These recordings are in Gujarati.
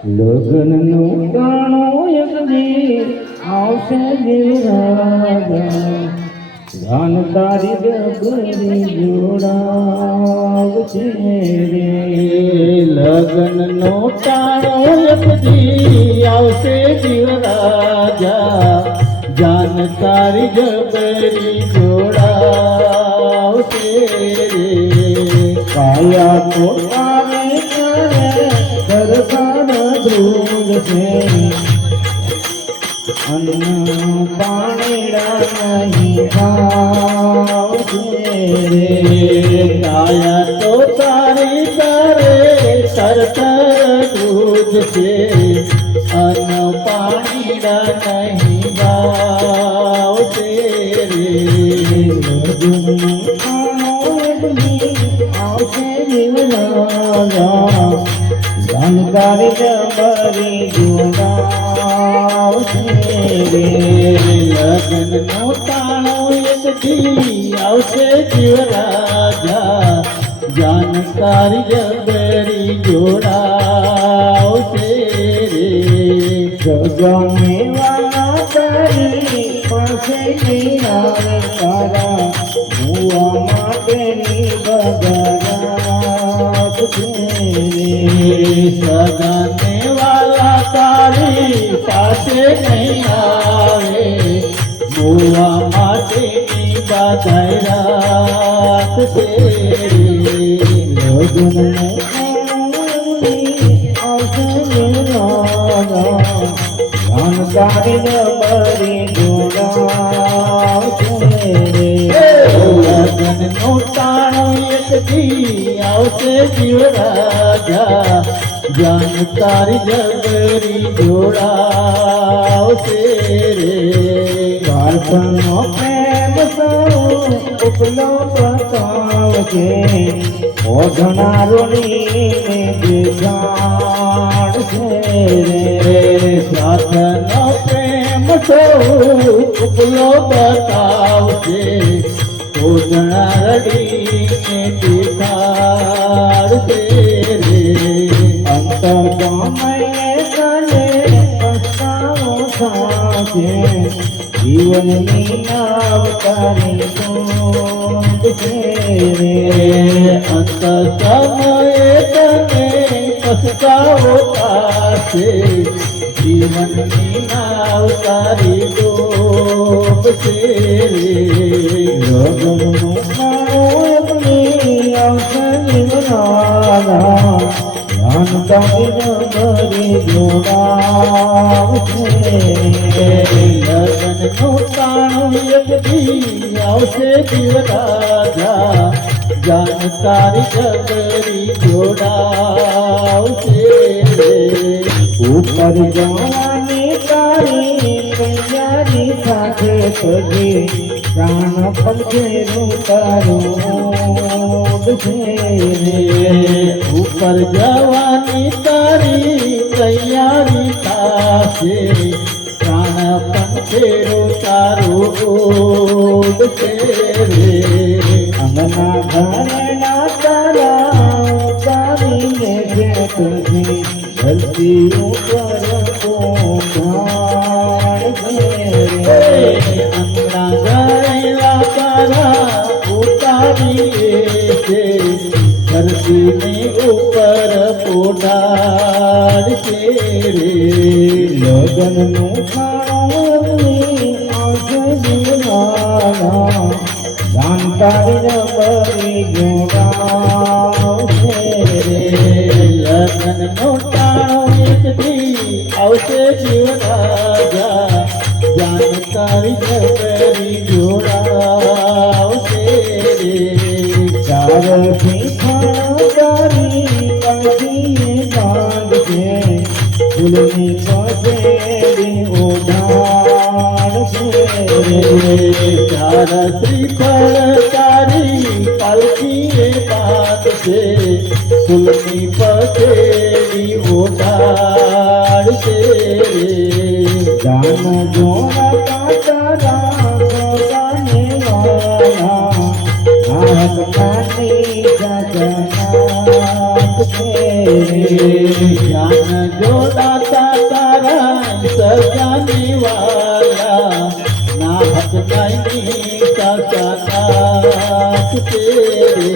લગ્નનું ટાણું એક દી આવશે જીવરાજા ધન તારી ગગરી જોડાવશે રે લગ્નનો ટાણો એક દી આવશે જીવરાજા જાન તારી ગગરી જોડાવશે રે કાયા તો તારે સરકાર ધ્રુવ છે અન્ન પાણીડા નહીં ભાવશે રે કાયા તો તારી તારે સરકાર ધ્રુવ છે અન્ન પાણીડા નહીં ભાવશે રે આવશે જીવરાજા જાનકારી જબરી જોડાવશે રે લગ્નનો તાણો એક દી આવશે જીવરાજા જાનકારી જબરી જોડાવશે રે ગગને વાલા તારી પાસે નહીં આવે તારા મુવા માટેની બગડાટ છે સગાને વાલા તારી પાસે નહીં આવે મોવા માટેની બાધાઈ રાખશે લગ્નને આવશે જાનકારી જબરી જોડાવશે રે લગ્નનો ટાણો એક દી આવશે જીવરાજા જાનકારી જબરી જોડાવશે રે બાળપણનો પ્રેમ સૌ ઉપલો બતાવશે ઓઢનારોની દેખાડશે રે સાથનો પ્રેમ સૌ ઉપલો બતાવશે ઓઢનારડીને દેખાડશે રે અંતર ગામયે તને પસ્તાવો થશે જીવનની નાવ તારી ગોંધશે રે અંતર સમયે તને પસ્તાવો થશે જીવનની નાવ તારી ડૂબશે રે લગ્નનું આવશે જીવરાજા જાનકારી જબરી જોડાવશે લગ્નનું ટાણું એક દી આવશે જીવરાજા જાનકારી જબરી જોડાવશે ઉપર જવાની તારી તૈયારી સાથે સજી પ્રાણ પંખેરું તારું છે રે ઉપર જવાની તારી તૈયારી થશે પ્રાણ પંખેરું તારું છે રે અંગના ઘરના તારા તારીને ભેટથી ધરતી ઉપર પોકાળશે રે અંગના ઘરેલા તારા ઉતારીએ છે ધરતીની ઉપર પોડાડશે રે લગ્નનું ખાણું આવશે જીવરાજા જાનકારી જબરી જોડાવશે રે લગ્નનો ટાણો એક દી આવશે જીવરાજા જાનકારી જબરી જોડાવશે રે ચારથી તારી કાઢીએ બાંધશે ફૂલની પસેડી ઓઢાડશે રે ચાર શ્રીફળ તારી પાલખીએ બાંધશે ફૂલની પસેડી ઓઢાડશે રે જાન જોડા તારા ભગવાને વાલા નાથ કાની જગન્નાથ છે જ્ઞાન જોડાતા તારા સજાની વાલા ના હક નહીં સાચા તેરે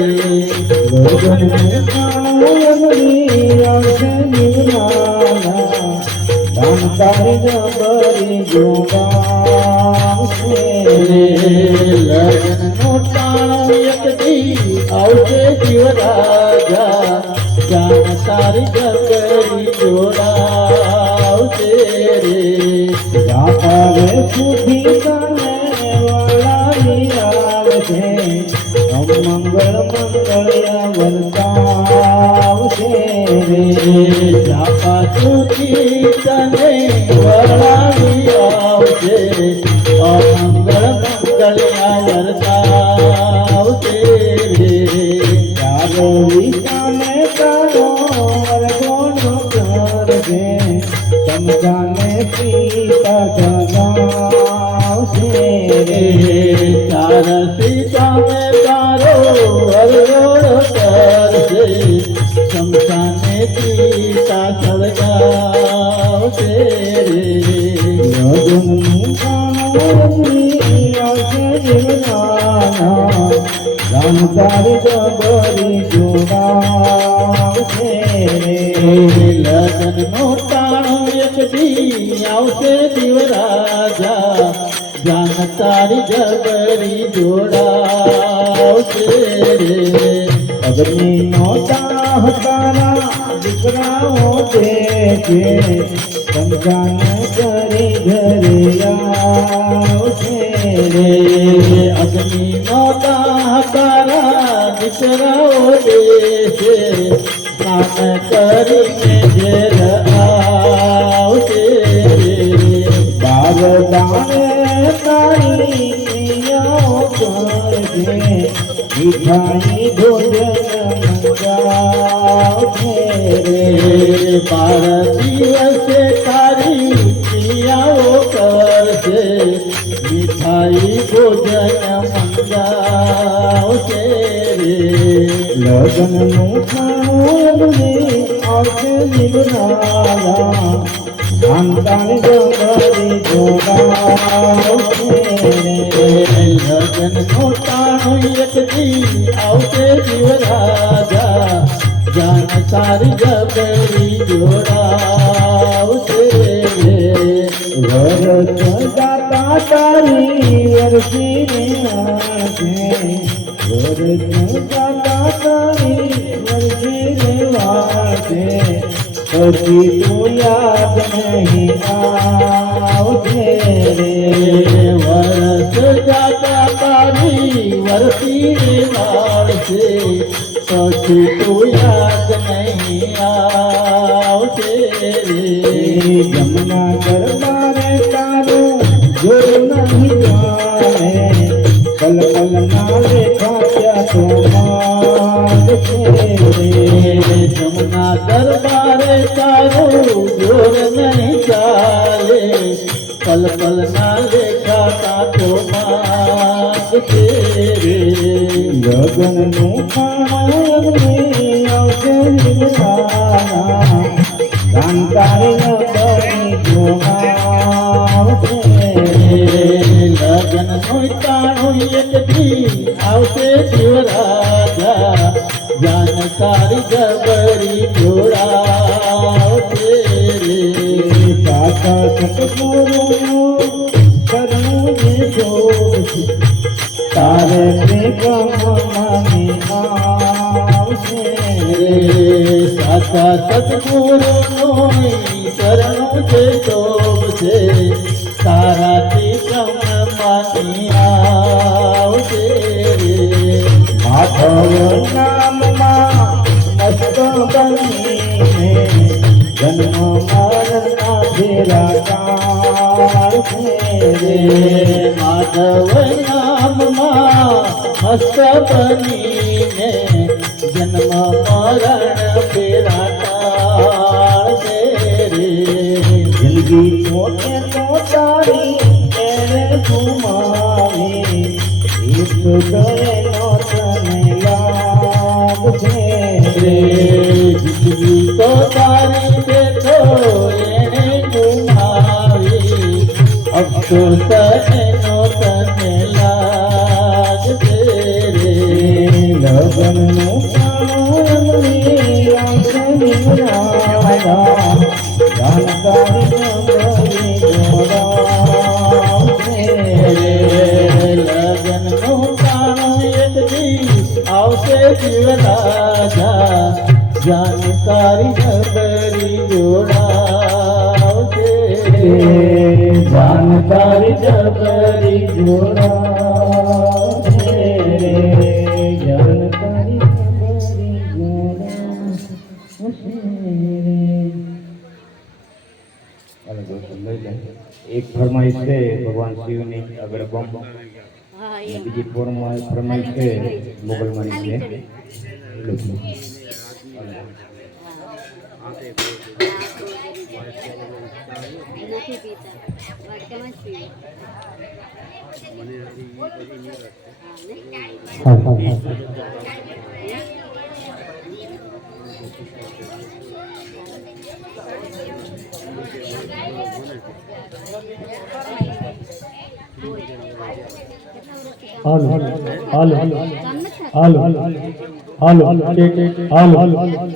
તારી જબરી જોડાવશે લગ્ન નો ટાણો એક દી આવશે જીવરાજા જાન તારી જબરી જોડાવશે રે જાપાવે સુધી તને વળાવી આવશે મંગળ મંગળિયા વર્તાવશે રે જાપા સુધી તને વળાવી આવશે અમંગળ મંગળિયા વર્તાવશે રે તારો વિચાને તારો વરગોનો કરશે સમજાને સીતા જગાવશે રે તારા સીતા મેં તારો વરગોળ કરશે શમશાને સીતા સળગાવશે રે લગ્નનું કાણું આવશે જીવનાના રામ તારી જબરી જોડાવશે રે લગ્ન નો ટાણો એક દી આવશે દીવરાજા જાન તારી જબરી જોડાવશે રે અગ્નિનો દાહ તારા દીકરાઓ દે છે સમજાને ઘરે ઘરે આવશે રે અગ્નિ નો દાહ તારા દીકરાઓ દેશે સ્નાન કરીને ઘેર આવશે રે બાર દાણે તારી ક્રિયાઓ કરશે મીઠાઈ ભોજન મંગાવશે રે બાર દિવસે તારી ક્રિયાઓ કરશે મીઠાઈ ભોજન મંગાવશે રે લગ્નનું ખાણું આવશે જીવનારા અંતાની જબરી જોડાવશે રે લગ્ન નો ટાણું એક દી આવશે જીવરાજા જાન તારી જબરી જોડાવશે રે વરસ દાતા તારી વરસીને આવશે વરસ દાતા તારી વરસીને આવશે પછી તું યાદ નહીં આવશે રે વરસ જાતા તારી વરસી વાળશે પછી તું યાદ નહીં આવશે રે જમના દરબારે તારું જોર નહીં જાણે પલ પલ ના દેખાત્યા તો માગશે રે જમના દરબારે તારું જોર નહીં ચાલે પલ પલ ના લેખાતા તો માંગશે રે લગ્નનું ખાણું આવશે જીવનારા દાન તારી નબળી જોડાવશે લગ્ન નું ટાણું એક દી આવશે જીવરાજા જાન તારી જબરી જોડાવશે રે કાકા સતગુરુનું કરવું જે જોશે તારે પ્રેમમાં આવશે રે સાચા સદગુરુનું શરણું છે શોભશે તારાથી કમળમાંથી આવશે રે માધવ નામમાં મસ્ત બનીને જન્મ મરણના ફેરા કાઢશે રે માધવ નામમાં મસ્ત બનીને જન્મ મરણ ફેરા કાઢશે રે જિંદગી છોટે તો તારી એને ઘુમાવી એક ગયેલો તને લાગશે રે જિંદગી તો સનેનો તને લાગશે રે લગનનું કાળું જાણકારી લગનનું કાણું એક દી આવશે જીવરાજા જાણકારી નગરી જોડાવશે જાણકારી નગરી જોડાવશે જાણકારી નગરી જોડાવશે એક ફરમાઈશ છે ભગવાન શિવની આગળ બમ અને બીજી ફરમાઈશ છે મોગલમાની છે નથી પીતા વાટકામાં જ પીવે હાલો હાલો હાલો હાલો હાલો હાલો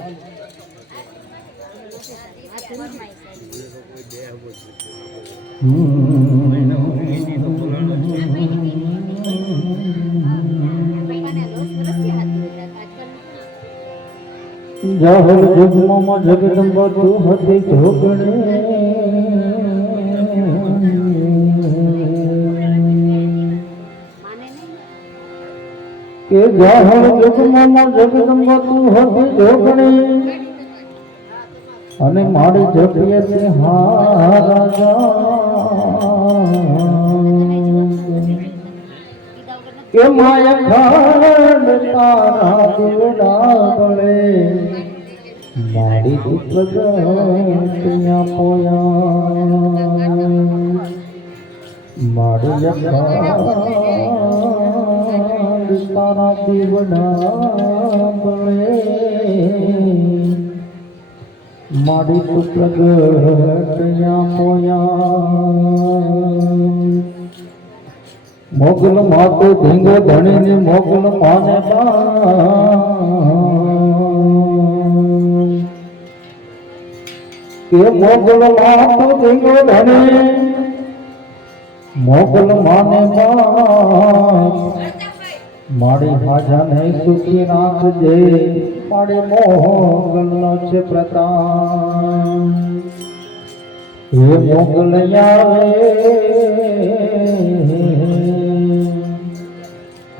જાહર જગમાં જગદંબા તું હતી ઢોકણે કે જાહર જગમાં જગદંબા તું હતી ઢોકણે અને મારી જગ્યા છે હારા કે માયા ખાંડ તારા દેવડા ગળે મારી પ્રગટ્યા પોયા મારી ખાંડ તારા દેવડા ગળે મારી પ્રગટ્યા પોયા મોગલ માતો ધીંગો ધણીને મોગલ માને કે મોગલ માતો ધીંગો ધણે મોગલ માને મારી હાજા ને સુખી રાખજે મારી મોગલનો છે પ્રતાપ હે મોગલ આવે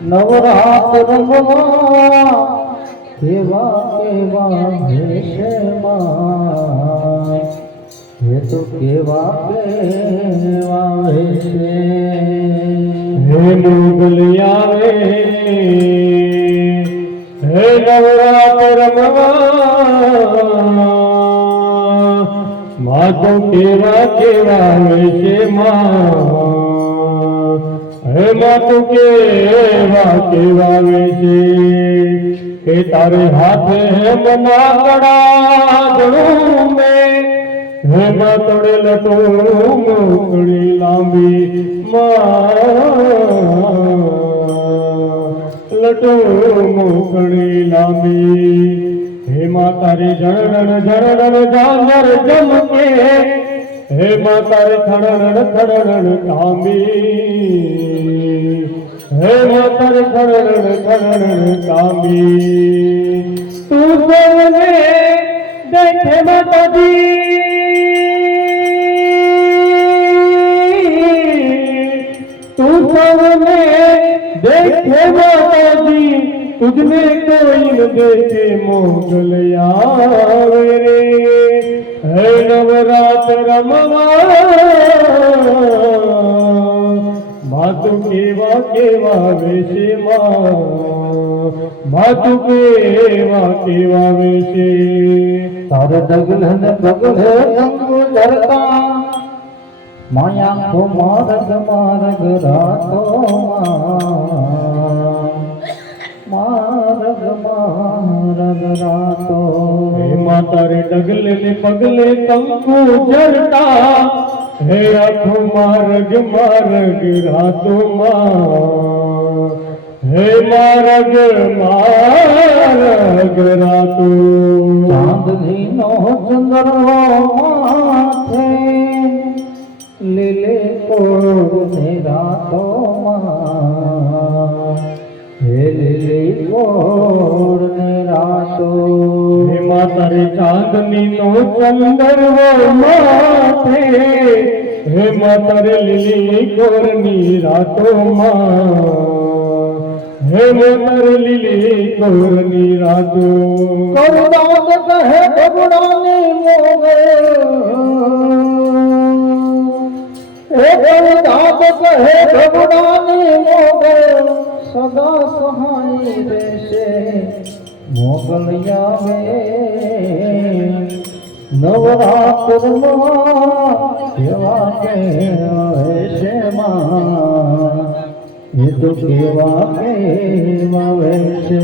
નવરાત રમવા કેવા કેવા ભેષમાં હે તો કેવા કેવા ભેષે હે મોગલિયા રે હે નવરાત રમવા મા તો કેવા કેવા ભેષમાં હે માતું કેવા કેવા વેશે કે તારે હાથે હે મનાકડા ધણું મે હે માતોડે લટું મોકળી લાંબી લટું મોકળી લાંબી હે મા તારી જણણ ઝાંઝર જમકે હે માતારે ખડણ કામી હે માતારે ખડણ કામી તું સૌને દેખે માતાજી તું સૌને દેખે માતાજી तुझने कोई न देखे मोगल आवे रे है नवरात रमवा मातु केवा वेशे मातु केवा वेशे तार डगलन बगले अंगु धरता माया को मारग रातो મારગ મારગ રાતો હે માતા રે ડગલે ને પગલે કંકુ જરતા હે આખો માર્ગ માર્ગ રાતોમાં હે માર્ગ માર્ગ રાતો ચાંદની નો ચંદ્ર માથે લીલે કોળને રાતો હે લીલે કોળને રાતો હે માતા રે ચાંદની નો ચંદરવો માથે હે માતા રે લીલી કોરની રાતોમાં હે માતા રે લીલી કોરની રાતો કરુણાદ કહે ભગવાની મોગે હે કરુણાદ કહે ભગવાની મોગે સદા સહાય રહેશે મોગલ આવે નવરાત્રમાં કેવા કહેવાય છે માં એ તો કેવા કહેવાય છે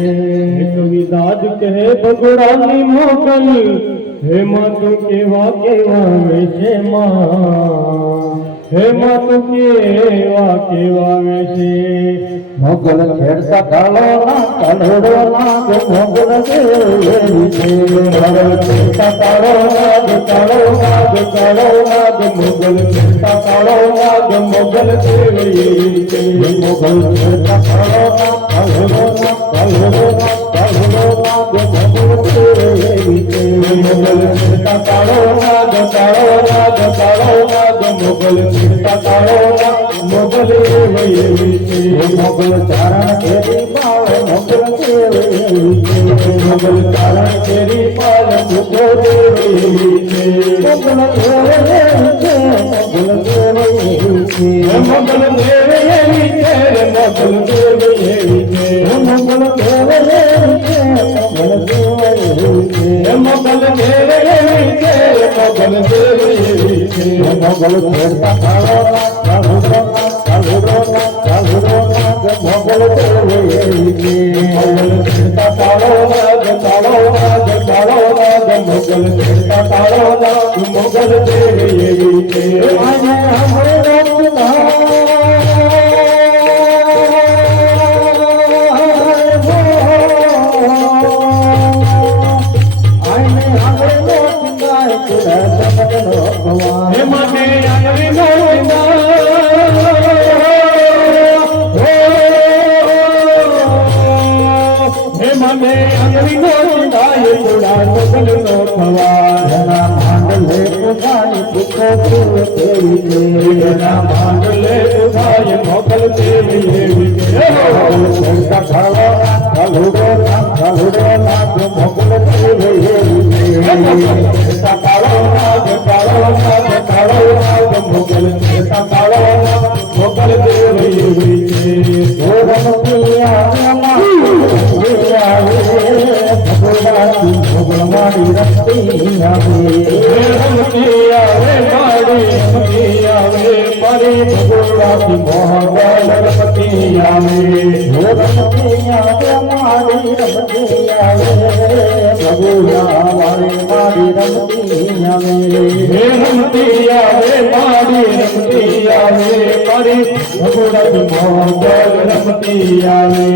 એક વિદાદ કહે ભગવાનની મોગલ હે માં તું કેવા કેવા છે માં હે માં તું કેવા કેવા છે મોગલ ખેડતા કાળો ના કલડો નાગ મોગલ દેવી છે મોગલ ખેડતા કાળો નાગ કાળો નાગ કાળો નાગ મોગલ ખેડતા કાળો નાગ મોગલ દેવી છે મોગલ ખેડતા કાળો નાગ કલડો નાગ કલડો નાગ કલડો નાગ મોગલ દેવી છે મોગલ ખેડતા કાળો નાગ કાળો નાગ કાળો નાગ મોગલ ખેડતા કાળો નાગ મોગલ દેવી છે મોગલ ચારણ કેરી પાલ મોગલ દેવી છે મોગલ ચારણ કેરી પાલ મુકો દેવી છે મોગલ દેવી છે મોગલ દેવી છે મોગલ દેવી છે મોગલ દેવી છે મોગલ દેવી છે મોગલ દેવી છે મોગલ દેવી છે મોગલ દેવી છે મોગલ ખેડતા કાળો કાળો કાળો કાળો મોગલ દેવી છે મોગલ ખેડતા કાળો નાગ કાળો નાગ કાળો નાગ મોગલ ખેડતા કાળો નાગ મોગલ દેવી છે આને હમણે હે માને આંગળી નો હે માને આંગળી નો દાય થોડા મોગલ નો ખવા માંડલે ઉઠાઈ પુત્રો દેવી છે માંડલે ઉઠાય મોગલ દેવી એવી છે કાળો કાળુડો કાળુડો નાગ મોગલ દેવી છે કાળો નાગ કાળો નાગ કાળો નાગ મોગલ કાળો નાગ મોગલ દેવી એવી છે ભગવાન રસ્તી આવે રમતી આવે મારી રમતી આવે મારી ભગોડાથી મોહબલ રમતી આવે રમતી આવે મારી રમતી આવે ભગવાન વાળી મારી રમતી આવે હે રમતી આવે મારી રમતી આવે મારી ભગોડાથી મોહબલ રમતી આવે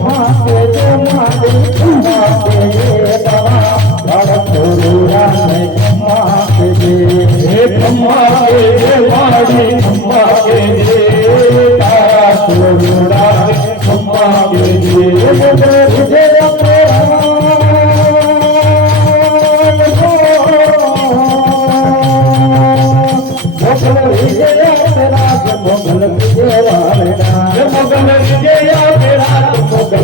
મારી હે ખમ્મા કે જે મારી ખમ્મા કે જે તારા છોડરા ખમ્મા કે જે મોગલ વિજયા મોગલ વિજયા તેરા મોગલ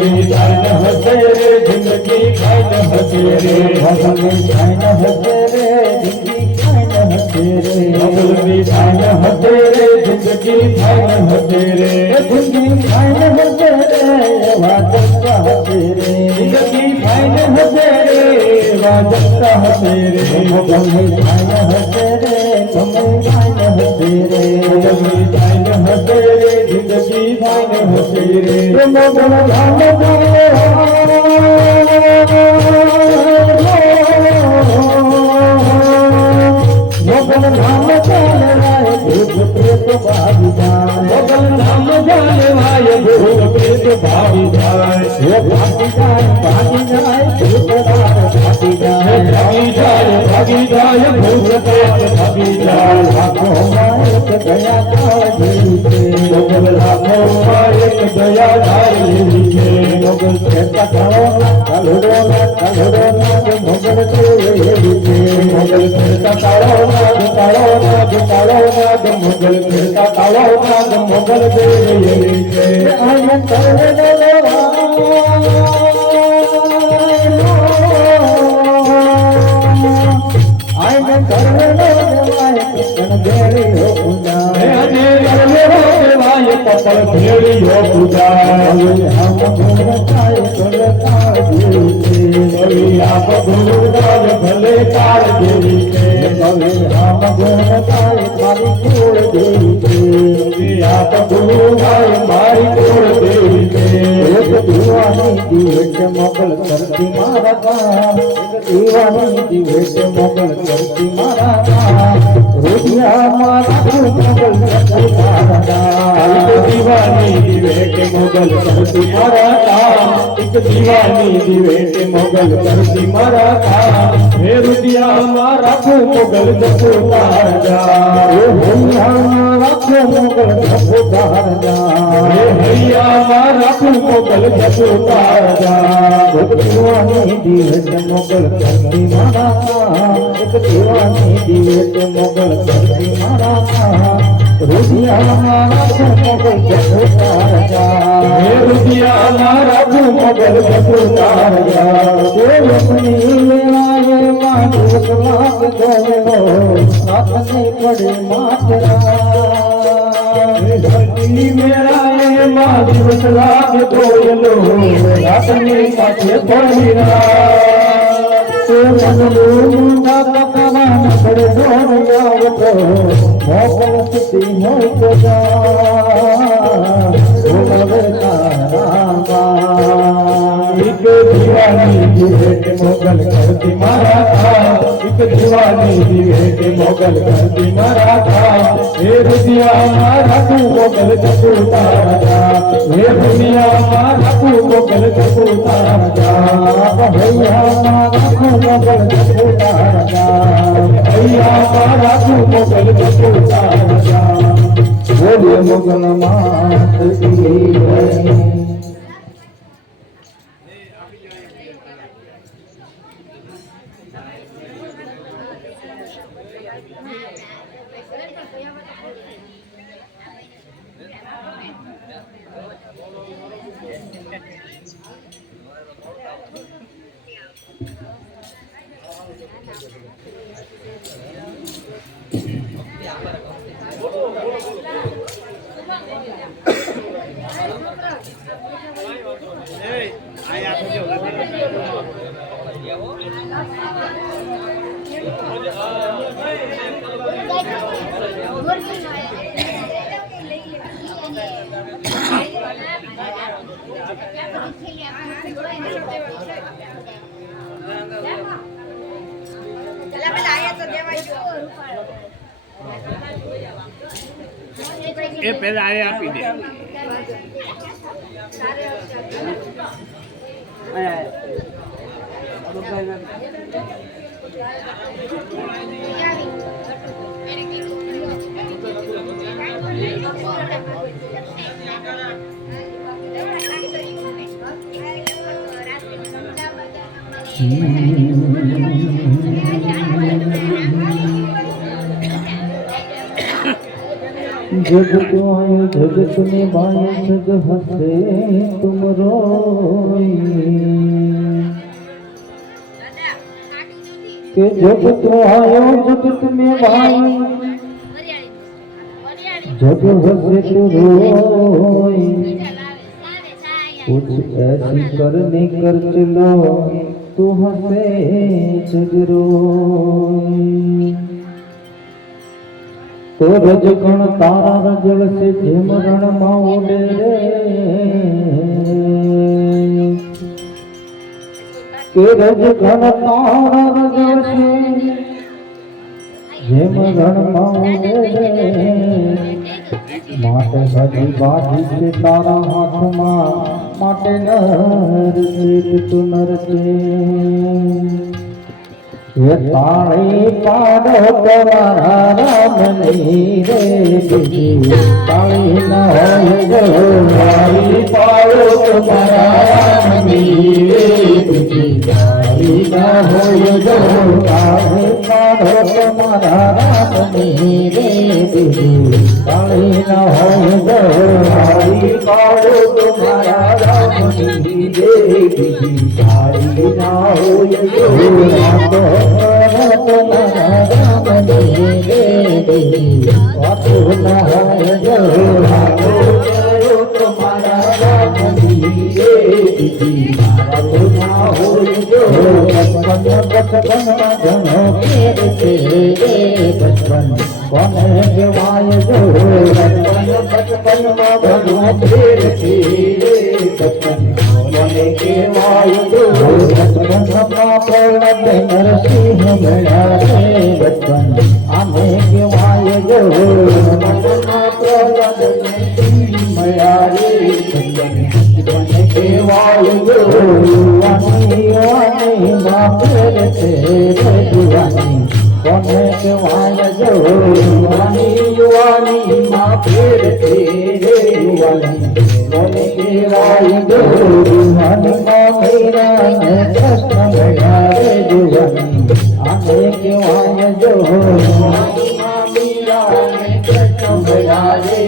વિજયા હસે રે હસે રે જિંદગી ફાઇન હશે રે એવા જગતા હશે રે જિંદગી ફાઇન હસે રે એવા જગતા હસે રે ગમે ફાઇન હશે રે ગમે ફાઇન હશે રે જિંદગી ફાઇન હસે રે જિંદગી ફાઇન હસે રે મોગલ ધામ મોગલ ધામ ચાલવાય ભૂત પ્રેત ભાગી જાય મોગલ ધામ જાલવાય ભૂત પ્રેત ભાગી જાય હે ભાગી જાય ભૂત રાત ભાગી જાય ભાગી જાય ભૂત પ્રેત ભાગી જાય લાખો માયક દયા કાળી છે મોગલ લાખોમાં એક દયા ધારેલી છે મોગલ કહેતા કાળો કલડો મોગલ છે એવી છે મોગલ ખેરતા કાળો નાગ મોગલ ખેરતા કાળો નાગ મોગલ દેવી છે આય કરડો આય કરડો દેવાય કૃષ્ણ દેવી હો પૂજા હે અને ગરમેરો દેવાય કપલ ભેળીઓ પૂજા હમ ગુણ થાય કળકાર દેવી છે કવિ આપ ગુરુદાન ભલે કાળ દેવી છે હવે રામ ગુણ થાય મારી કુળ દેવી છે કવિ આપ ગુરુદાન મારી કુળ દેવી છે એક દીવાની દિવેટ મોગલ કરતી મારા કામ એક દીવાની દિવેટ મોગલ કરતી મારા કામ રૂપિયા મારા મોગલ કરતી મારા કામ દીવાની દિવેટ મોગલ કરતી મારા કામ એક દીવાની દિવેટ મોગલ કરતી મારા કામ હે રૂપિયામાં રાખો મોગલ જપો તારા એ હૈયામાં રાખો મોગલ જપો તારા હે હૈયામાં રાખો મોગલ જપો તારા એક દીવાની દિવેટ મોગલ કરતી મારા કામ એક દીવાની દિવેટ મોગલ કરતી મારા કામ રૂપિયામાં રાખો મોગલ જપો તારા હે રૂપિયામાં રાખો મોગલ જપો તારા દેવની લેવાય માધુક લાગ ગયો આપને પડે માતરા ધરતી મેરાએ માં દિવસ લાગ દોયલો રાતની પાછે પડી તે મનલું મુંડા પકવાન પડે દોડ આવતો મોકલ સ્થિતિ હોય તો જા બોલવે તારા એક દીવાની દિવેટ મોગલ કરતી મારા કામ એક દીવાની દિવેટ મોગલ કરતી મારા કામ હે રૂપિયામાં રાખું મોગલ જપો તારા હે રૂપિયામાં રાખું મોગલ જપો તારા હૈયામાં રાખો મોગલ જપો તારા હૈયામાં રાખું મોગલ જપો તારા બોલે મોગલ માત કી જય એ પહેલા આ આપી દે. जगत आयो जगत में माया सग हसे तुम रोई के जगत आयो जगत में माया जग हसे तू रोई कुछ ऐसी करनी कर चलो तू हसे जग रोई तो रज कण तारा रजल से जेम रण में उड़े रे के रज कण तारा रजल से जेम रण में उड़े रे माटे सजी बाजी से तारा हाथ में माटे नर से तू नर से ये ताड़ी पाड़ो तुम्हारा रामनी रे बीजी ताड़ी न हो जो ताड़ी पाड़ो तुम्हारा रामनी रे बीजी ताड़ी न हो जो ताड़ी पाड़ो तुम्हारा रामनी रे बीजी ताड़ी न हो जो ताड़ी पाड़ो तुम्हारा रामनी रे बीजी ताड़ी न हो जो नरसिंह मेरा बचपन आने के वाय जो मया रे बचपन के वाय जो वानी बापेर तेरे दीवानी बने के वाय जो वानी बापेर तेरे दीवानी बने के वाय जो वानी मेरा कृष्ण मेरा रे दीवानी आने के वाय जो मेरा कृष्ण मेरा रे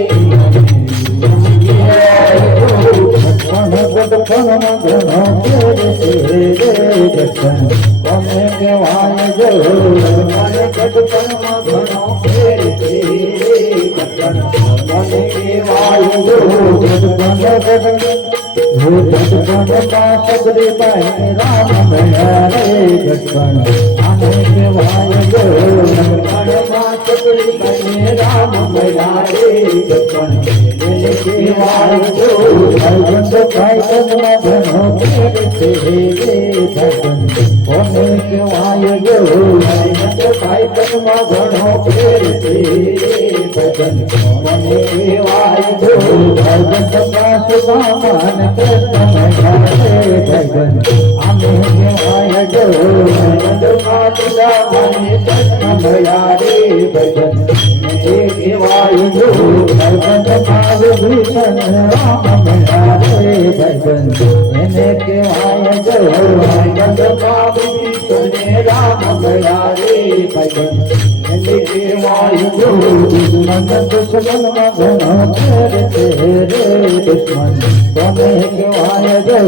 बचपन मगनो तेरे तेरे बचपन बने के वाय जो बचपन मगनो तेरे तेरे बचपन बने के वाय जो बचपन का सबरे बहन राम भया रे बचपन आने के वाय जो बचपन का सबरे बहन राम भया रे बचपन बने के वाय जो भगवंत भाई कन्ना धनो तेरे तेरे भगवन बने के वाय जो भगवंत भाई कन्ना धनो तेरे तेरे भगवन बने के वाय जो भगवंत का सुदामान कृष्ण भगवान भगवन आने के वाय जो भगवंत का सुदामान कृष्ण भगवान भगवन बने के वाय जो भगवंत का विभीषण राम भगवान भगवन बने के वाय जो भगवंत का विभीषण राम भगवान भगवन बने के वाय जो दुश्मन दुश्मन मगनो तेरे तेरे दुश्मन बने के वाय जो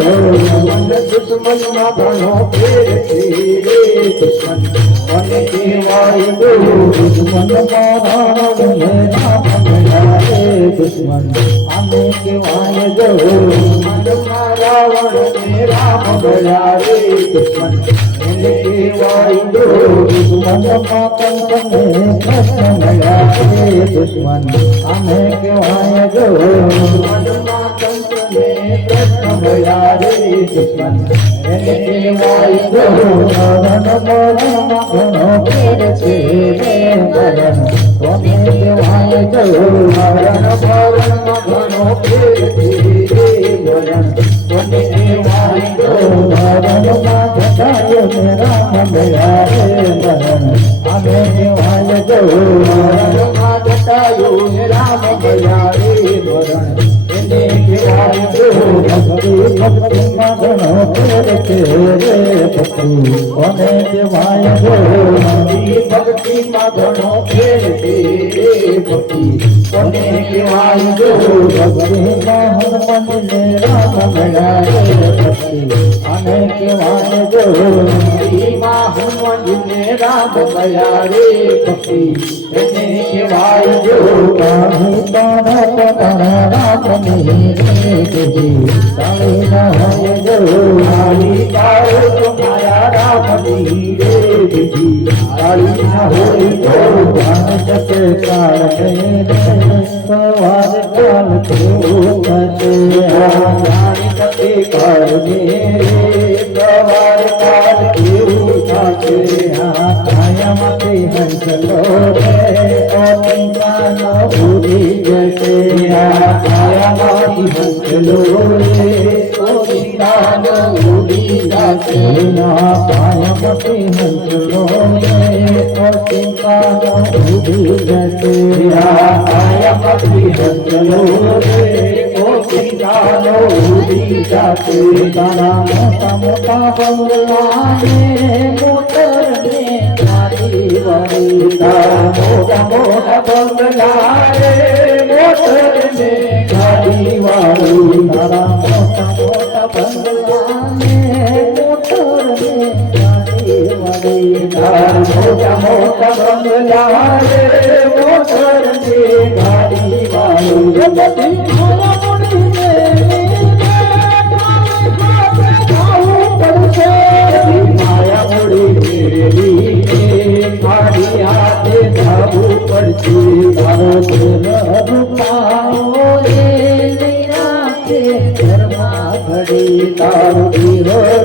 दुश्मन मगनो तेरे तेरे दुश्मन बने के वाय जो दुश्मन मारण में राम भगवान दुश्मन आने के वाय जो रावण में राम भगवान दुश्मन बने के वाय जो दुश्मन मातन में कृष्ण भगवान दुश्मन आने के वाय जो मातन में कृष्ण भगवान दुश्मन बने के वाय जो मरण मरण मगनो तेरे तेरे मरण बने के वाय जो मरण मरण मगनो तेरे तेरे मरण बने के वाय जो मरण माधव मेरा भया रे मरण आने के वाय जो मरण माधव मेरा भया रे मरण बने के वाय जो भक्ति भक्ति मगनो तेरे तेरे भक्ति बने के वाय जो भक्ति भक्ति मगनो तेरे तेरे ભક્તિ કોને કહેવાય જો ભક્તિમાં હનુમંતને રામ મળ્યા રે ભક્તિ આને કહેવાય જો ભક્તિમાં હનુમંતને રામ મળ્યા રે ભક્તિ એને કહેવાય જો રામની ના હોય જો તાળી તારો તમારા રામની રે બીજી તાળી ના હોય તો ભાન જશે કાળને સવાર કાલ કેવું થશે જાણી શકે કાળને સવાર કાલ કેવું થશે કાયામાંથી હંસલો રે અતિકાનો ઉડી જશે કાયામાંથી હંસલો રે અતિકાનો ઉડી જશે કાયામાંથી હંસલો રે અતિકાનો ઉડી જશે કાયામાંથી હંસલો રે અતિકાનો ઉડી જશે તારા મોટા મોટા બંગલાને મોટરને તારી વળી તારા મોટા મોટા બંગલા રે મોટરને ગાડી વાળી તારા મોટા મોટા બંગલાને મોટરને ગાડી વાળી તારા મોટા મોટા બંગલા રે મોટરને ગાડી વાળી બધી માયા મોડી મારી હાથે જાવું પડશે તારો રૂપાઓ રે રાખે ઘરમાં ઘડી તારો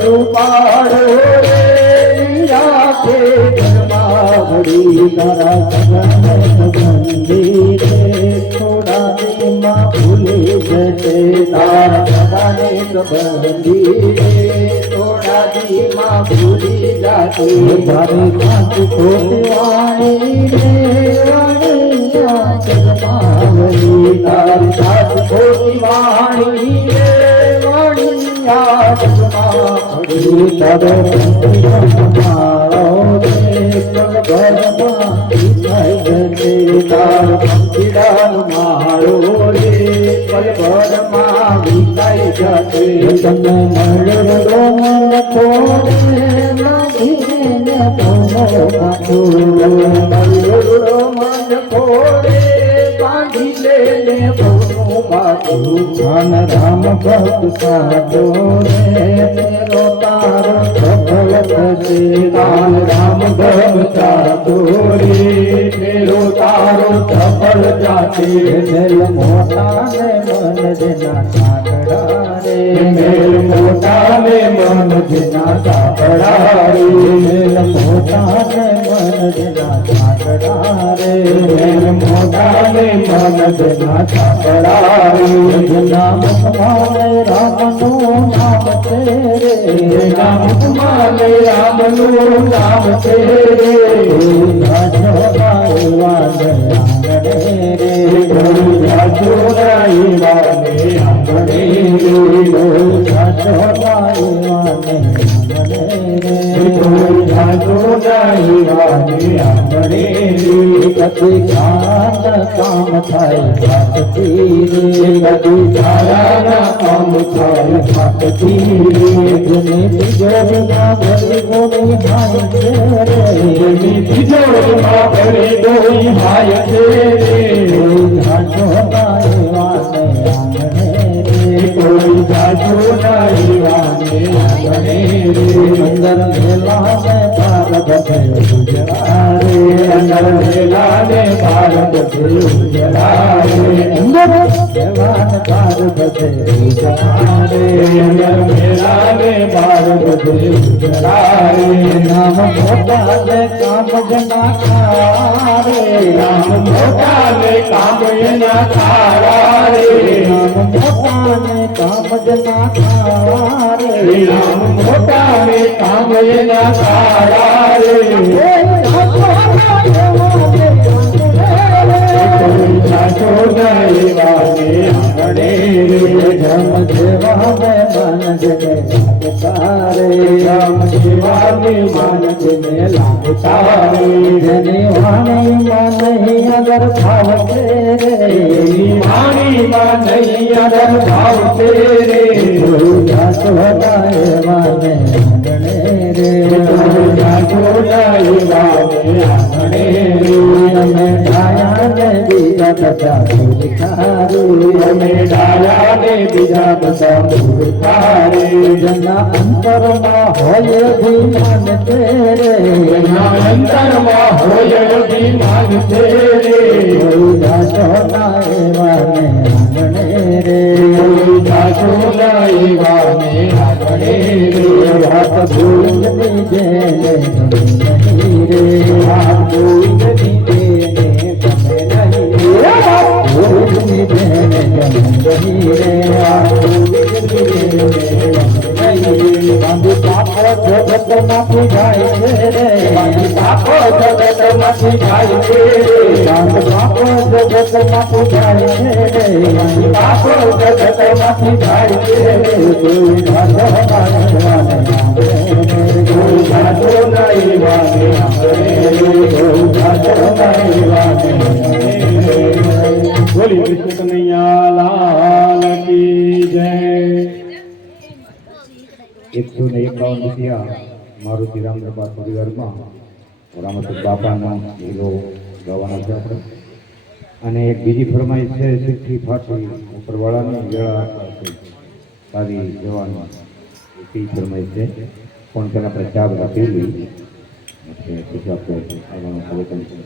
રૂપાળો રે રાખે ઘરમાં ઘડી તારા સંબંધી રે થોડા દિનમાં ભૂલી જશે તારા સદાને સંબંધી રે થોડા દિનમાં ભૂલી જશે તારે કાંચ ખોટવાણી રે વાણીયા જગમાવલી તારી કાંચ ખોટવાણી રે વાણીયા જગમાવલી તારો પંખીડાનો માળો રે પગભરમાં વિખાઈ જશે તારો પંખીડાનો માળો રે પગભરમાં વિખાઈ જશે તમે મળો મન ખોરે માધીને ભમો કાઢો મન ખોરે બાંધી લે ભમો કાઢો ધન રામ ભક્ત સાધો રે તેરો તારો સફળ થશે ધન રામ ભક્ત સાધો રે તેરો તારો સફળ થશે મેલ મોટા ને મન દેના સાગડા રે મેલ મોટા ને મન દેના સાગડા રે મેલ મોટા ને મન દેના સાગડા રે મેલ મોટા ને મન દેના સાગડા રે નામ કમાલે રામનું નામ છે રે નામ કમાલે રામનું નામ છે રે રાજો રાઈ વાલે આંગણે રે રાજો રાઈ વાલે આંગણે રે રાજો રાઈ વાલે આંગણે રે રાજો રાઈ વાલે આંગણે રે કદી કામ કામ થાય ભક્તિ રે કદી સારા કામ થાય ભક્તિ રે જેને તિજોરીમાં ભરી ગોળી ભાઈ છે રે જેને તિજોરીમાં ભરી ગોળી ભાઈ છે રે જાજો રાઈ વાલે આંગણે રે કોઈ જાજો રાઈ વાલે આંગણે રે અંદર મેલા ને પાર બધે ઉજળા રે અંદર મેલા ને પાર બધે ઉજળા રે અંદર મેલા ને પાર બધે ઉજળા રે અંદર મેલા ને પાર બધે ઉજળા રે નામ મોટા ને કામ જના ખારા રે નામ મોટા ને કામ જના ખારા રે નામ મોટા ને કામ જના ખારા રે નામ મોટા ને કામ જના ખારા રે જાજો રાઈ વાલે આંગણે રે ધર્મ જેવા મન જને તારે રામ જેવા વાણી માન જેને લાગતા રે જેની વાણી માં નહીં અગર ભાવ છે રે વાણી માં નહીં અગર ભાવ છે રે જાસોદા વાને આંગણે રે જાસોદા વાને આંગણે રે અમે ડાયા ને બીજા બધા ભૂલકારી અમે ડાયા ને બીજા બધા ભૂલકારી જેના અંતરમાં હોય અભિમાન છે રે જેના અંતરમાં હોય અભિમાન છે રે જાસોદા વાને આંગણે રે જાસોદા વાને આંગણે રે હાથ ભૂલની જેને નહીં રે હાથ ભૂલની જેને ગમે નહીં રે ભૂલની જેને ગમે નહીં રે હાથ ભૂલની જેને ગમે નહીં બાંધી પાપો જગતમાંથી જાય છે રે બાંધી પાપો જગતમાંથી જાય છે બાંધ પાપો જગતમાંથી જાય છે રે બાંધી પાપો જગતમાંથી જાય છે કોઈ જાતો કોઈ જાતો નહીં વાગે કોઈ જાતો નહીં વાગે બોલી કૃષ્ણ કનૈયા લાલ કી જય 151 રૂપિયા મારુતિ રામપ્રભા પરિવારમાં રામચંદ્ર બાપાનો હીરો ગાવાનો છે આપણે અને એક બીજી ફરમાઈશ છે સિદ્ધિ ફાટી ઉપરવાળાની વેળા સારી જવાની એ ફરમાઈશ છે પણ તેના આપણે ચા બધા પીવી એટલે પછી આપણે આગળનું કાર્યક્રમ છે.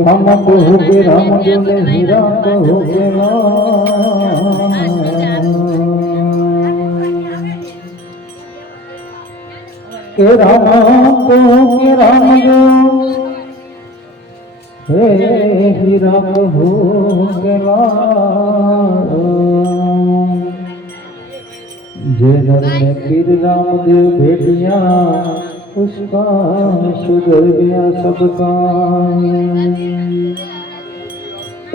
राम कहोगे राम बोले हीरा कहोगे के राम कहोगे राम जो हे हीरा कहोगे जे नर में पीर रामदेव भेटिया उसका सुधर गया सबका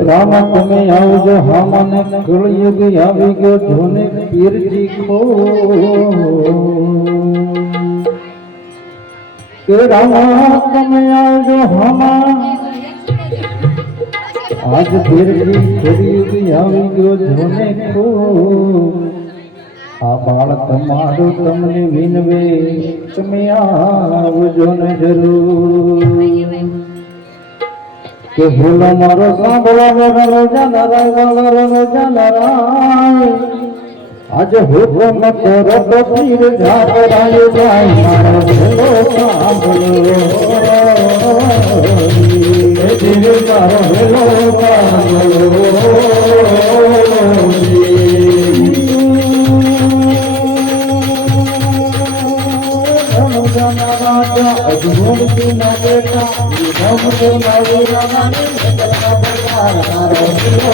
राम તમે આવજો હામને કળયુગ આવી ગયો ધોને પીરજી ખો કે રામ તમે આવજો હામા આજ પીરજી કળયુગ આવી ગયો ધોને ખો આ બાળક તમારું તમને વિનવે તમે આવજો ને જરૂર કે ભૂલો મારો સાંભળો જાનરાય આજ હુકમ કરો તો પીર ઝાપરાય જાય મારો ભૂલો સાંભળો પીર મારો ભૂલો સાંભળો રાજા અજમોડજી ના બેટા નવજો નવી રામાની નગરના બજાર મારો દિલો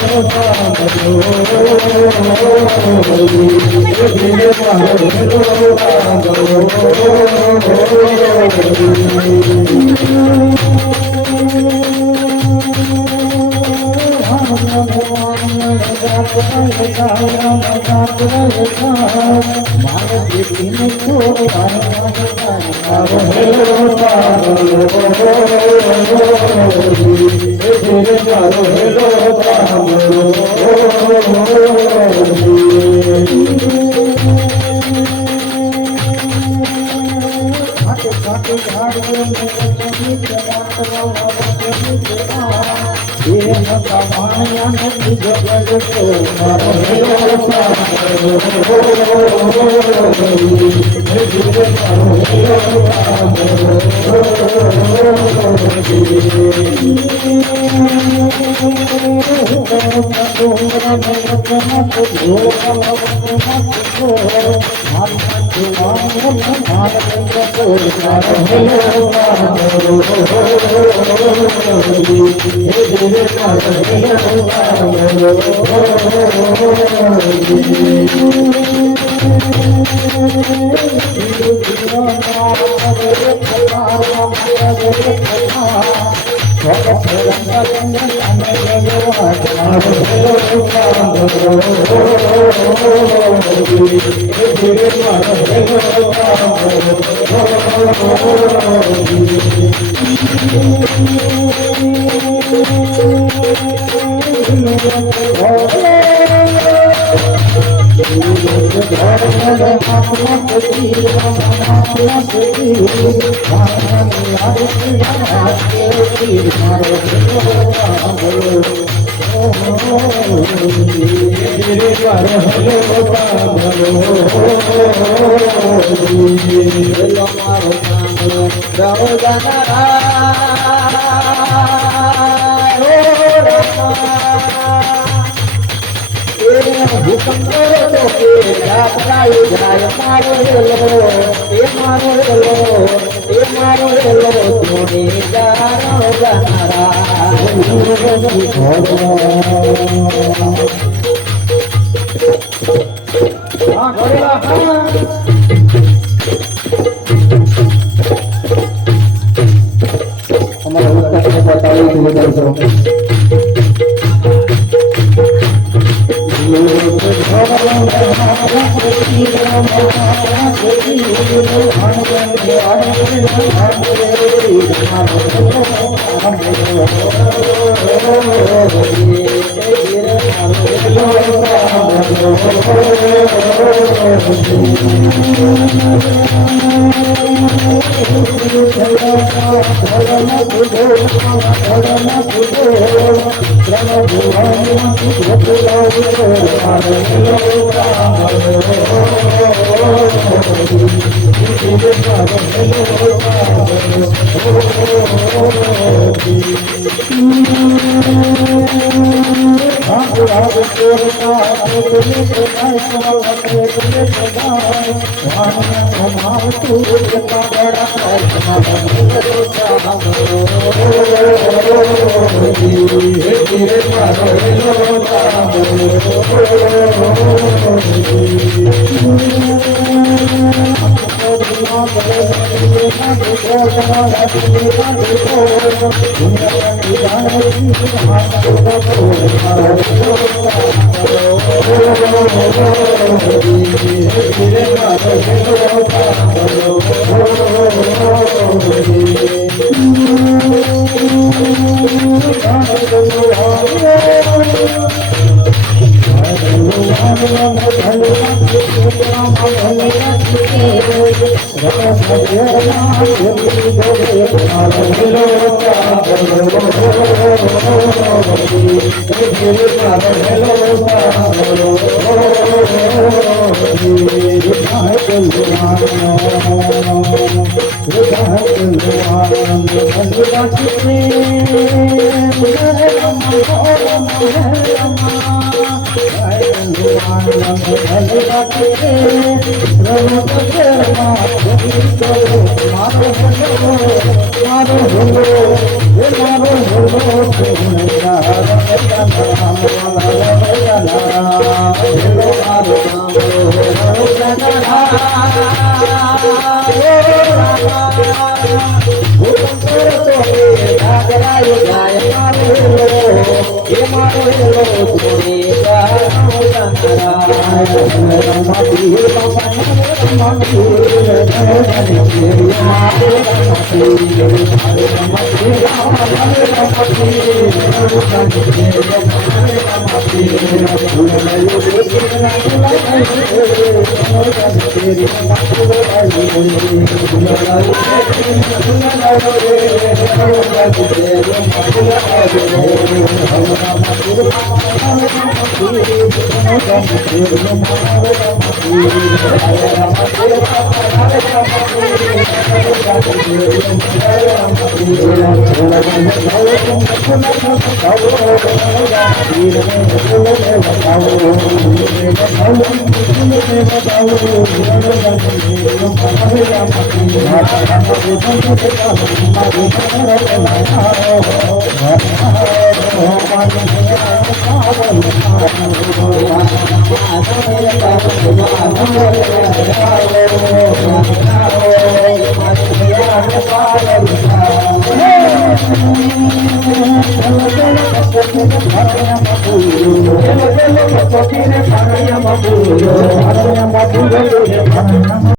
Thank you.